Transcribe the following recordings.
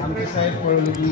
आमची साहेब पळवली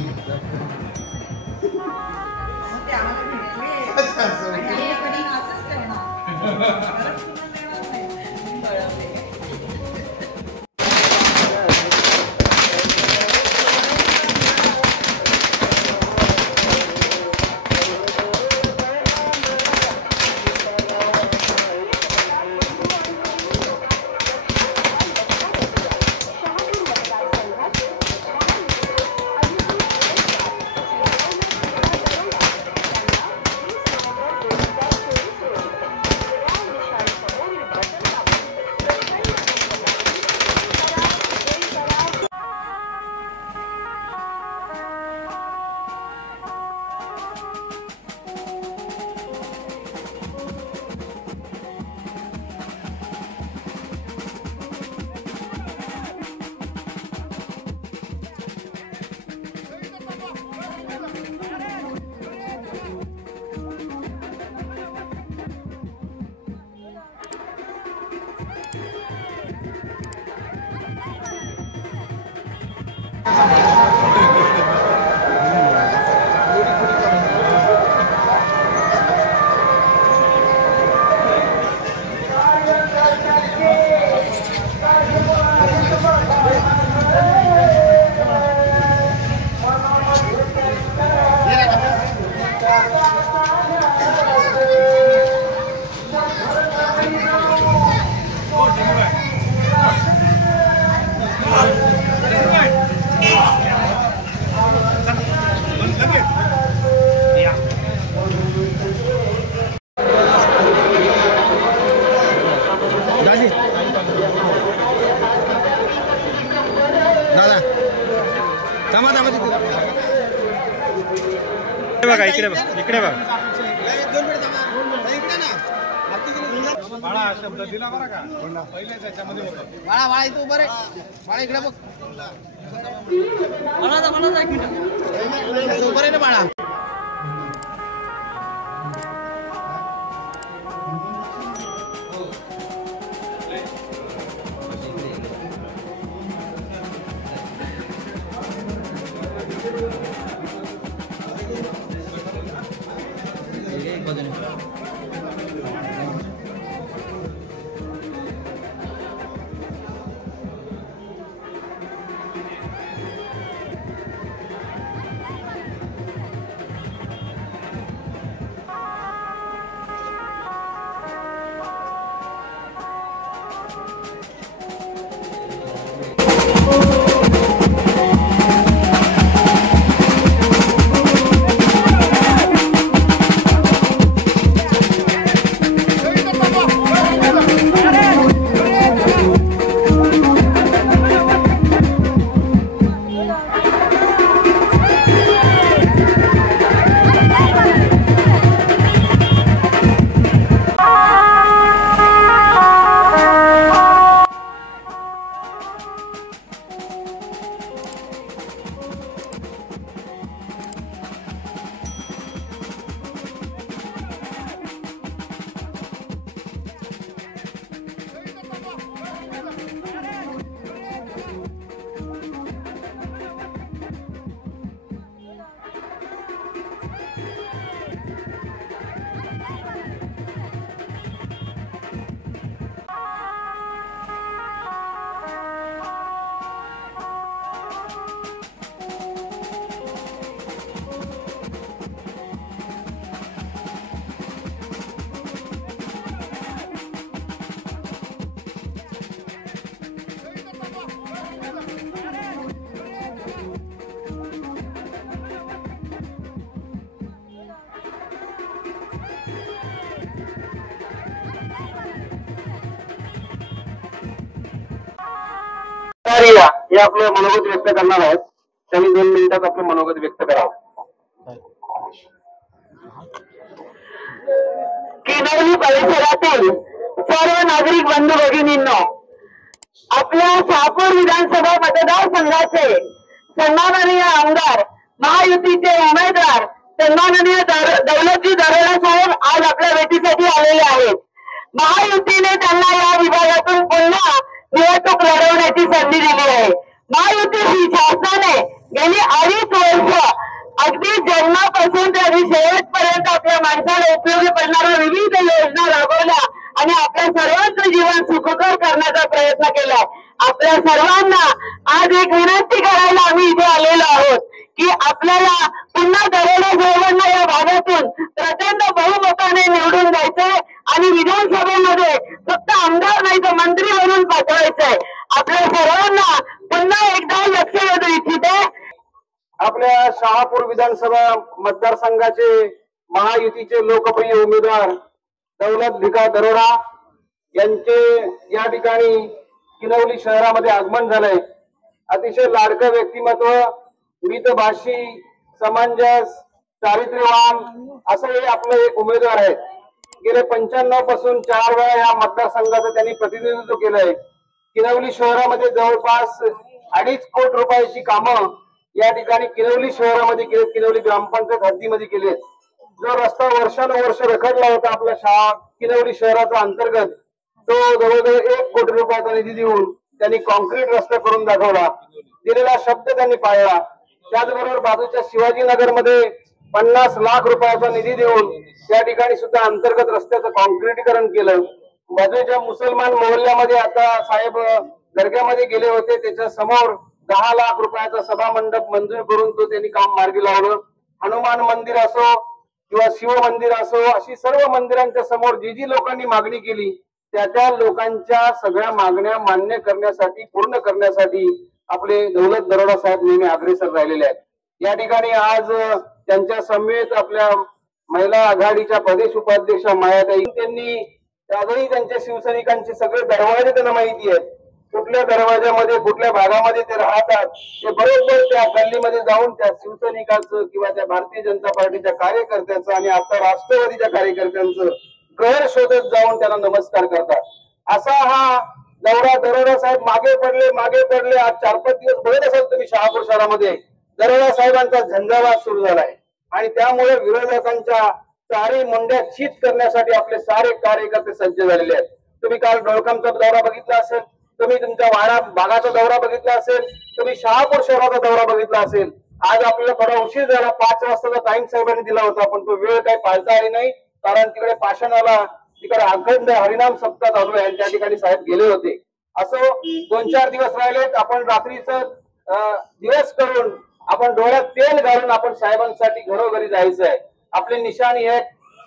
बघा इकडे बघा बाळा शब्द दिला बरं का पहिल्याच याच्यामध्ये होतं बाळा इथं उभं रे बाळा इकडे बघ उभं रे ना बाळा हे आपलं मनोगत व्यक्त करणार आहेत त्यांनी 2 मिनिटात आपलं मनोगत व्यक्त करावं। केनवली परिसरातील सर्व नागरिक बंधू भगिनींनो, आपल्या शहापूर विधानसभा मतदारसंघाचे सन्माननीय आमदार महायुतीचे उमेदवार सन्माननीय दौलतजी दरोडा साहेब आज आपल्या भेटीसाठी आलेले आहेत. महायुतीने त्यांना या विभागातून पुन्हा निवडणूक लढवण्याची संधी दिली आहे. महायुती ही शासनाने गेली 2.5 वर्ष अगदी जन्मापासून ते शेवटपर्यंत आपल्या माणसाला उपयोगी पडणाऱ्या विविध योजना राबवल्या आणि आपल्या सर्वांचं जीवन सुखकर करण्याचा प्रयत्न केलाय. आपल्या सर्वांना आज एक विनंती करायला आम्ही इथे आलेलो आहोत की आपल्याला पुन्हा दरोडा साहेबांना या भागातून प्रचंड बहुमताने निवडून द्यायचंय आणि विधानसभेमध्ये फक्त आमदार नाही तर मंत्री म्हणून पाठवायचंय. आपल्या सर्वांना पुन्हा एकदा लक्ष वेधू इच्छिते. आपल्या शहापूर विधानसभा मतदारसंघाचे महायुतीचे लोकप्रिय उमेदवार दौलत भिका दरोडा यांचे या ठिकाणी किनवली शहरामध्ये आगमन झालंय. अतिशय लाडकं व्यक्तिमत्व, मितभाषी, समंजस, चारित्र्यवान असं हे आपलं एक उमेदवार आहेत. गेले 95 पासून 4 वेळा या मतदारसंघाचं त्यांनी प्रतिनिधित्व केलंय. किनवली शहरामध्ये जवळपास 2.5 कोटी रुपयाची कामं या ठिकाणी किनवली शहरामध्ये केलेत, किनवली ग्रामपंचायत हद्दीमध्ये केलेत. जो रस्ता वर्षानुवर्ष रखडला होता आपल्या किनवली शहराचा अंतर्गत, तो जवळजवळ 1 कोटी रुपयाचा निधी देऊन त्यांनी कॉन्क्रीट रस्ता करून दाखवला. दिलेला शब्द त्यांनी पाळला. त्याचबरोबर बाजूच्या शिवाजीनगरमध्ये 50 लाख रुपयाचा निधी देऊन त्या ठिकाणी सुद्धा अंतर्गत रस्त्याचं कॉन्क्रीटीकरण केलं. बाजूच्या मुसलमान मोहल्ल्यामध्ये आता साहेब दर्ग्यामध्ये गेले होते, त्याच्या समोर 10 लाख रुपयाचा सभा मंडप मंजूर करून तो त्यांनी काम मार्गी लावलं. हनुमान मंदिर असो किंवा शिव मंदिर असो, अशी सर्व मंदिरांच्या समोर जी लोकांनी मागणी केली त्या लोकांच्या सगळ्या मागण्या मान्य करण्यासाठी, पूर्ण करण्यासाठी आपले दौलत दरोडा साहेब नेहमी अग्रेसर राहिलेले आहेत. या ठिकाणी आज त्यांच्या समवेत आपल्या महिला आघाडीच्या प्रदेश उपाध्यक्ष मायाताई, त्यांनी आजही त्यांच्या शिवसैनिकांचे सगळे दरवाजे त्यांना माहिती आहेत. कुठल्या दरवाज्यामध्ये कुठल्या भागामध्ये ते राहतात, ते बरोबर त्या गल्लीमध्ये जाऊन त्या शिवसैनिकांचं किंवा त्या भारतीय जनता पार्टीच्या कार्यकर्त्यांचं आणि आता राष्ट्रवादीच्या कार्यकर्त्यांचं घर शोधत जाऊन त्यांना नमस्कार करतात. असा हा दरोडा साहेब मागे पडले. आज 4-5 दिवस बघत असाल तुम्ही शहापूर शहरामध्ये दरोडा साहेबांचा झंझावात सुरू झालाय आणि त्यामुळे विरोधकांच्या चारी मुंड्या चित करण्यासाठी आपले सारे कार्यकर्ते सज्ज झालेले आहेत. तुम्ही काल डोळकामचा दौरा बघितला असेल, तुम्ही तुमच्या वाडा भागाचा दौरा बघितला असेल, तुम्ही शहापूर शहराचा दौरा बघितला असेल. आज आपल्याला थोडा उशीर झाला, 5 वाजताचा टाइम साहेबांनी दिला होता, पण तो वेळ काही पाळता आली नाही. कारण तिकडे पाषाणाला तिकडे अखंड हरिनाम सप्ताह चालू आहे आणि त्या ठिकाणी साहेब गेले होते. असं 2-4 दिवस राहिलेत. आपण रात्रीचं दिवस करून आपण डोळ्यात तेल घालून आपण साहेबांसाठी घरोघरी जायचं आहे. आपली निशाणी आहे,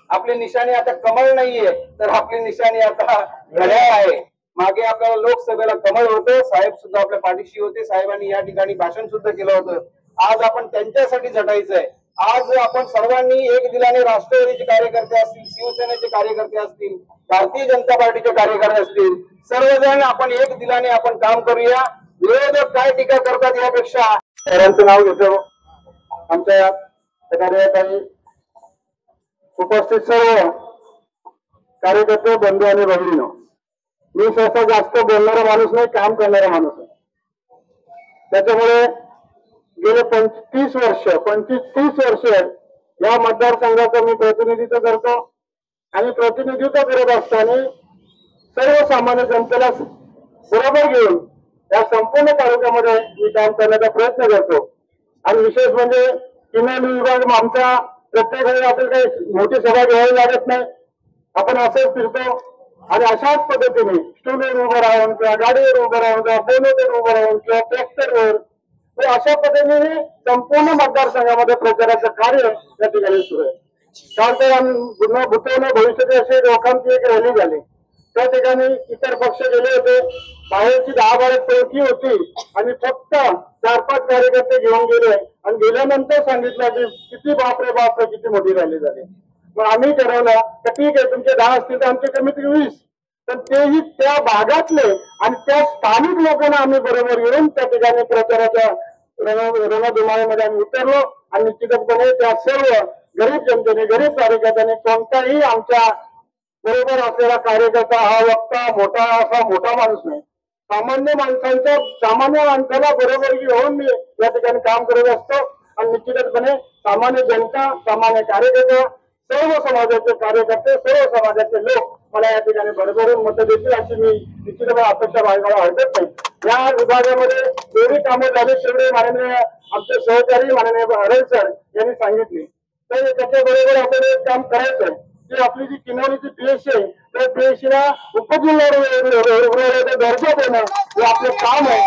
आपली निशाणी आता कमळ नाहीये, तर आपली निशाणी आता घड्याळ आहे. मागे आपल्याला लोकसभेला कमळ होतं, साहेब सुद्धा आपल्या पाठीशी होते, साहेबांनी या ठिकाणी भाषण सुद्धा केलं होतं. आज आपण त्यांच्यासाठी झटायचंय. आज आपण सर्वांनी एक दिलाने, राष्ट्रवादीचे कार्यकर्ते असतील, शिवसेनेचे कार्यकर्ते असतील, भारतीय जनता पार्टीचे कार्यकर्ते असतील, सर्वजण आपण एक दिलाने आपण काम करूया. विरोधक काय टीका करतात यापेक्षा त्यांचं नाव घेतो. आमच्या कार्यालयात उपस्थित सर्व कार्यकर्ते बंधू आणि भगिनींनो, मी सहसा जास्त बोलणारा माणूस नाही, काम करणारा माणूस आहे. त्याच्यामुळे गेले 25-30 वर्ष या मतदारसंघाचं मी प्रतिनिधित्व करतो आणि प्रतिनिधित्व करत असताना सर्वसामान्य जनतेला बरोबर घेऊन या संपूर्ण तालुक्यामध्ये मी काम करण्याचा प्रयत्न करतो. आणि विशेष म्हणजे किनवली विभाग आमचा प्रत्येक वेळी आपल्याला काही मोठी सभा घ्यावी लागत नाही. आपण असंच फिरतो आणि अशाच पद्धतीने स्टूलवर उभं राहून किंवा गाडीवर उभं राहून किंवा बोलवर उभं राहून किंवा ट्रॅक्टरवर, अशा पद्धतीने संपूर्ण मतदारसंघामध्ये प्रचाराचं कार्य या ठिकाणी सुरू आहे. काल तर भूतवलं भविष्याचे असे लोकांची एक रॅली झाली. त्या ठिकाणी इतर पक्ष गेले होते, बाहेरची 10-12 टोळकी होती आणि फक्त 4-5 कार्यकर्ते घेऊन गेले आणि गेल्यानंतर सांगितलं की किती बापरे बापरे किती मोठी रॅली झाली. मग आम्ही ठरवलं की ठीक आहे, तुमचे 10 असतील तर आमचे कमीत कमी 20, पण तेही त्या भागातले आणि त्या स्थानिक लोकांना आम्ही बरोबर येऊन त्या ठिकाणी प्रचाराच्या रणधुमाळीमध्ये आम्ही उतरलो. आणि निश्चितपणे त्या सर्व गरीब जनतेने, गरीब कार्यकर्त्यांनी, कोणताही आमच्या बरोबर असलेला कार्यकर्ता हा वक्ता मोठा माणूस नाही, सामान्य माणसाला बरोबर घेऊन मी या ठिकाणी काम करत असतो. आणि निश्चितपणे सामान्य जनता, सामान्य कार्यकर्ता, सर्व समाजाचे कार्यकर्ते, सर्व समाजाचे लोक मला या ठिकाणी भरभरून मतं देतील अशी मी निश्चितपणे अपेक्षा बाळगायला हरकत नाही। या विभागामध्ये जेवढी कामं झाली तेवढे माननीय आमचे सहकारी माननीय हरण सर यांनी सांगितली। तर त्याच्याबरोबर आपण एक काम करायचंय की आपली जी किनवलीची पीएचसी आहे त्या पीएचसीला उपजिल्हा रुग्णालयाचा दर्जा देणं हे आपलं काम आहे।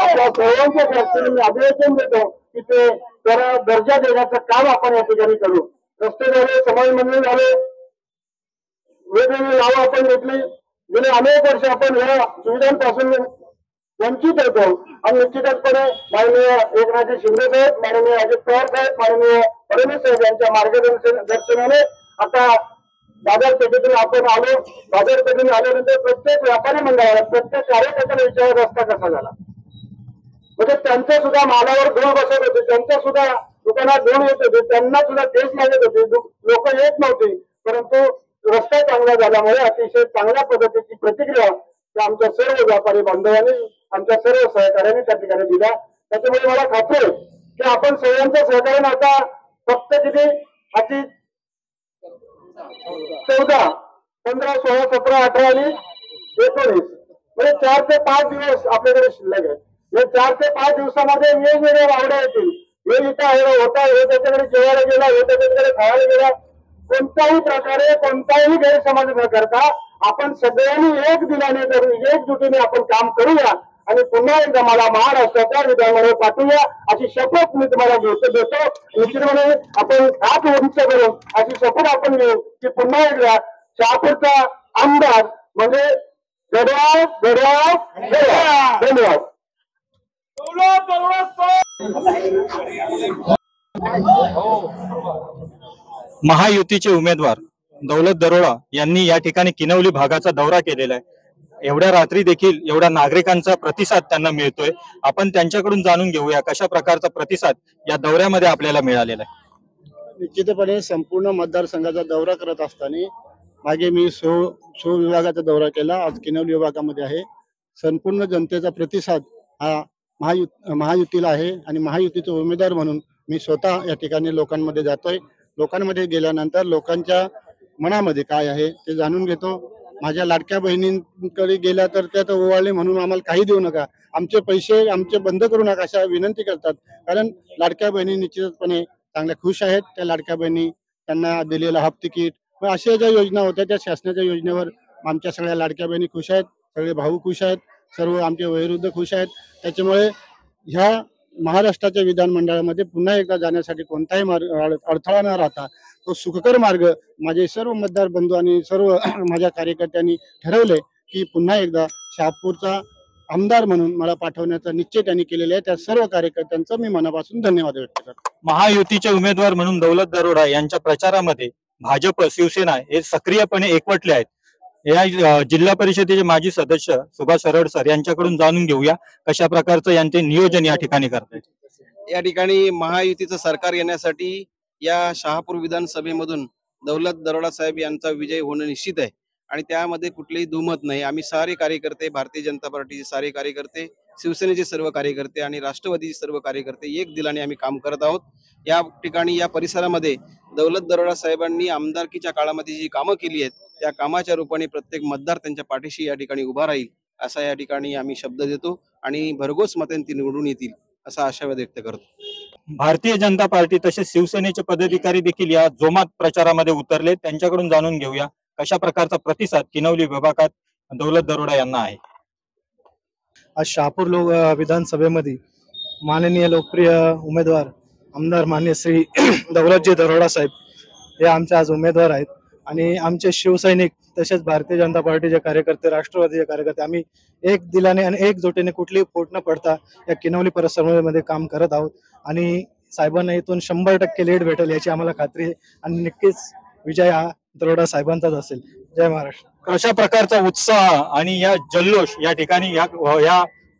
आपल्या सर्वांच्या दृष्टीने मी अभिवादन देतो की ते जरा दर्जा देण्याचं काम आपण या ठिकाणी करू। रस्ते झाले, समाज मंदिर झाले, वेगवेगळी नावं आपण घेतली। गेले अनेक वर्ष आपण या सुविधांपासून वंचित होतो आणि निश्चितपणे माननीय एकनाथ शिंदे साहेब, माननीय अजित पवार साहेब, माननीय फडणवीस साहेब यांच्या मार्गदर्शनाने आता बाजारपेठेतून आपण आलो। बाजारपेठेतून आल्यानंतर प्रत्येक व्यापारी मंडळाला, प्रत्येक कार्यकर्त्याला विचार रस्ता कसा झाला, म्हणजे त्यांच्या सुद्धा मालावर धूळ बसत होते, त्यांच्या सुद्धा दुकानात धूळ येत होते, त्यांना सुद्धा टेस्ट लागत होते, लोक येत नव्हते, परंतु रस्ता चांगला झाल्यामुळे अतिशय चांगल्या पद्धतीची प्रतिक्रिया आमच्या सर्व व्यापारी बांधवांनी, आमच्या सर्व सहकार्याने त्या ठिकाणी दिला। त्याच्यामुळे मला खात्री आहे की आपण सगळ्यांच्या सहकार्याने आता फक्त किती आजची 14, 15, 16, 17, 18 आणि 19 म्हणजे 4 ते 5 दिवस आपल्याकडे शिल्लक आहे। या 4 ते 5 दिवसामध्ये वेगवेगळ्या वावड्या येतील। हे इथं होता, हे त्याच्याकडे जेवायला गेला, हे त्याच्याकडे खायला गेला, कोणत्याही प्रकारे कोणताही गैरसमज न करता आपण सगळ्यांनी एक दिलाने करू, एकजुटीने आपण काम करूया आणि पुन्हा एकदा मला महाराष्ट्राच्या विधानसभेत पाठवूया अशी शपथ मी तुम्हाला देतो। निश्चितपणे आपण हात उंच करून अशी शपथ आपण घेऊ की पुन्हा एकदा शहापूरचा आमदार म्हणजे घड्याळ घड्याळ घड्याळ। धन्यवाद। महायुतीचे उमेदवार दौलत दरोडा यांनी या ठिकाणी किनवली भागाचा दौरा केलेला आहे। एवढ्या रात्री देखील एवढ्या नागरिकांचा प्रतिसाद त्यांना मिळतोय। आपण त्यांच्याकडून जाणून घेऊया कशा प्रकारचा प्रतिसाद या दौऱ्यामध्ये आपल्याला मिळालेला आहे। निश्चितपणे संपूर्ण मतदारसंघाचा दौरा करत असताना मागे मी सो विभागाचा दौरा केला, आज किनवली विभागामध्ये आहे। संपूर्ण जनतेचा प्रतिसाद हा महायुतीला आहे आणि महायुतीचे उमेदवार म्हणून मी स्वतः या ठिकाणी लोकांमध्ये जातोय। लोकांमध्ये गेल्यानंतर लोकांच्या मनामध्ये काय आहे ते जाणून घेतो। माझ्या लाडक्या बहिणींकडे गेल्या तर त्या तर ओवाळले म्हणून आम्हाला काही देऊ नका, आमचे पैसे आमचे बंद करू नका अशा विनंती करतात। कारण लाडक्या बहिणी निश्चितपणे चांगल्या खुश आहेत। त्या लाडक्या बहिणी त्यांना दिलेलं हाफ तिकीट अशा ज्या योजना होत्या त्या शासनाच्या योजनेवर आमच्या सगळ्या लाडक्या बहिणी खुश आहेत, सगळे भाऊ खुश आहेत, सर्व आमचे वयोवृद्ध खुश आहेत। त्याच्यामुळे ह्या महाराष्ट्राच्या विधानमंडळामध्ये पुन्हा एकदा जाण्यासाठी कोणताही अडथळा न राहता तो सुखकर मार्ग माझे सर्व मतदार बंधू आणि सर्व माझ्या कार्यकर्त्यांनी ठरवले की पुन्हा एकदा शहापूरचा आमदार म्हणून मला पाठवण्याचा निश्चय त्यांनी केलेला आहे। त्या सर्व कार्यकर्त्यांचं मी मनापासून धन्यवाद व्यक्त करतो। महायुतीचे उमेदवार म्हणून दौलत दरोडा यांच्या प्रचारामध्ये भाजप, शिवसेना हे सक्रियपणे एकवटले आहेत। या जिल्हा परिषदेचे माजी सदस्य सुभाष सरड सर यांच्याकडून जाणून घेऊया कशा प्रकारचं यांचे नियोजन या ठिकाणी करतायत। या ठिकाणी महायुतीचं सरकार येण्यासाठी या शहापूर विधानसभेमधून दौलत दरोडा साहेब यांचा विजय होणं निश्चित आहे आणि त्यामध्ये कुठलेही दुमत नाही। आम्ही सारे कार्यकर्ते, भारतीय जनता पार्टीचे सारे कार्यकर्ते, शिवसेनेचे सर्व कार्यकर्ते आणि राष्ट्रवादीचे सर्व कार्यकर्ते एक दिलाने आम्ही काम करत आहोत। या ठिकाणी या परिसरामध्ये दौलत दरोडा साहेबांनी आमदारकीच्या काळामध्ये जी कामं केली आहेत त्या कामाच्या रूपाने प्रत्येक मतदार त्यांच्या पाठीशी या ठिकाणी उभा राहील असा या ठिकाणी आम्ही शब्द देतो आणि भरघोस मतांनी ती निवडून येतील असा आशावाद व्यक्त करतो। भारतीय जनता पार्टी तसेच शिवसेनेचे पदाधिकारी देखील या जोमात प्रचारामध्ये उतरले, त्यांच्याकडून जाणून घेऊया कशा प्रकारचा प्रतिसाद किनवली विभागात दौलत दरोडा यांना आहे। आज शहापूर विधानसभेमध्ये माननीय लोकप्रिय उमेदवार आमदार मान्य श्री दौलतजी दरोडा साहेब हे आमचे आज उमेदवार आहेत आणि आमचे शिवसैनिक तसेच भारतीय जनता पार्टीचे कार्यकर्ते, राष्ट्रवादीचे कार्यकर्ते आम्ही एक दिलाने आणि एकजुटीने कुठलीही फूट न पडता या किनवली परिसरामध्ये काम करत आहोत आणि साहेबांना इथून 100% लीड भेटेल याची आम्हाला खात्री आहे आणि नक्कीच विजय हा दरोडा साहेबांचाच असेल। जय महाराष्ट्र। कशा प्रकारचा उत्साह आणि या जल्लोष या ठिकाणी या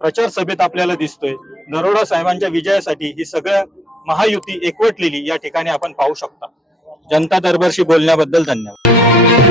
प्रचार सभेत आपल्याला दिसतोय। दरोडा साहेबांच्या विजयासाठी ही सगळं महायुती एकवटलेली या ठिकाणी आपण पाहू शकता। जनता दरबारशी बोलण्याबद्दल धन्यवाद।